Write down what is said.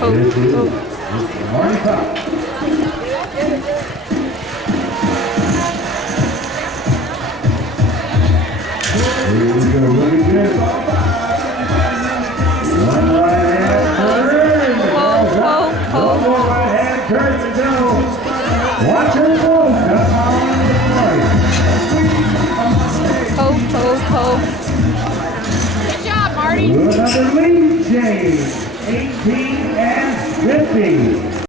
This is Marty Cox. Here we go, really good. One right hand turn. One more right hand turn to go. Watch her go. Good job, Marty. Another lead change. 18 and 50.